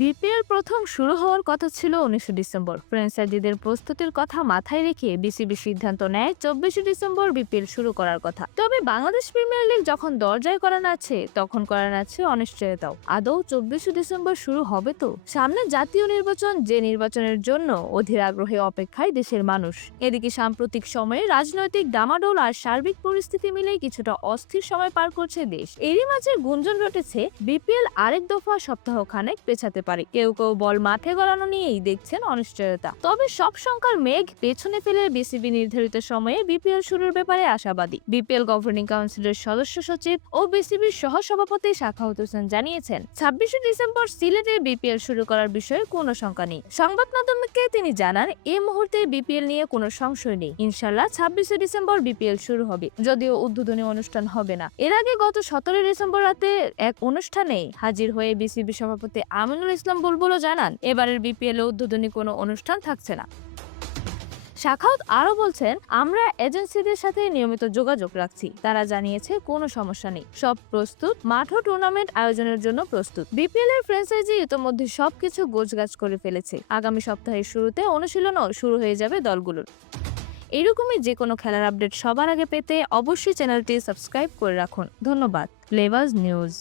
BPL প্রথম শুরু হওয়ার কথা ছিল 19 ডিসেম্বর। ফ্র্যাঞ্চাইজিদের প্রস্তুতির কথা মাথায় রেখে বিসিবি সিদ্ধান্ত নেয় 24 ডিসেম্বর বিপিএল শুরু করার কথা। তবে বাংলাদেশ প্রিমিয়ার লিগ যখন দরজায় করা নাড়ছে তখন করা নাড়ছে অনিশ্চয়তাও। আদৌ 24 ডিসেম্বর শুরু হবে তো? সামনে জাতীয় নির্বাচন, যে নির্বাচনের জন্য অধীর আগ্রহে অপেক্ষায় দেশের মানুষ। এদিকে সাম্প্রতিক সময়ে রাজনৈতিক ডামাডোল আর সার্বিক পরিস্থিতি মিলেই কিছুটা অস্থির সময় পার করছে দেশ। এরই মাঝে গুঞ্জন রটেছে বিপিএল আরেক দফা সপ্তাহখানেক পেছাতে পারে। কেউ কেউ বল মাঠে গড়ানো নিয়েই দেখছেন অনিশ্চয়তা। তবে সব সংখ্যার মেঘ পেছনে ফেলে বিসিবি নির্ধারিত সময়ে বিপিএল শুরুর ব্যাপারে আশাবাদী। বিপিএল গভর্নিং কাউন্সিলের সদস্য সচিব ও বিসিবির সহসভাপতি সাখাওয়াত হোসেন জানিয়েছেন, 26 ডিসেম্বর সিলেটে বিপিএল শুরু করার বিষয়ে কোনো শঙ্কা নেই। সংবাদ মাধ্যমকে তিনি জানান, এই মুহূর্তে বিপিএল নিয়ে কোনো সংশয় নেই। ইনশাল্লাহ 26 ডিসেম্বর বিপিএল শুরু হবে, যদিও উদ্বোধনী অনুষ্ঠান হবে না। এর আগে গত 17 ডিসেম্বর রাতে এক অনুষ্ঠানে হাজির হয়ে বিসিবি সভাপতি আমিনুল ইসলাম বুলবুলও জানান, এবারের বিপিএল এ উদ্বোধনী কোনো অনুষ্ঠান থাকছে না। সাখাওয়াত আরো বলছেন, আমরা এজেন্সিদের সাথে নিয়মিত যোগাযোগ রাখছি, তারা জানিয়েছে কোনো সমস্যা নেই, সব প্রস্তুত, মাঠ ও টুর্নামেন্ট আয়োজনের জন্য প্রস্তুত। বিপিএল এর ফ্র্যাঞ্চাইজি ইতোমধ্যে সবকিছু গোছগাছ করে ফেলেছে। আগামী সপ্তাহের শুরুতে অনুশীলনও শুরু হয়ে যাবে দলগুলোর। এরকমই যে কোনো খেলার আপডেট সবার আগে পেতে অবশ্যই চ্যানেলটি সাবস্ক্রাইব করে রাখুন। ধন্যবাদ। লেভাস নিউজ।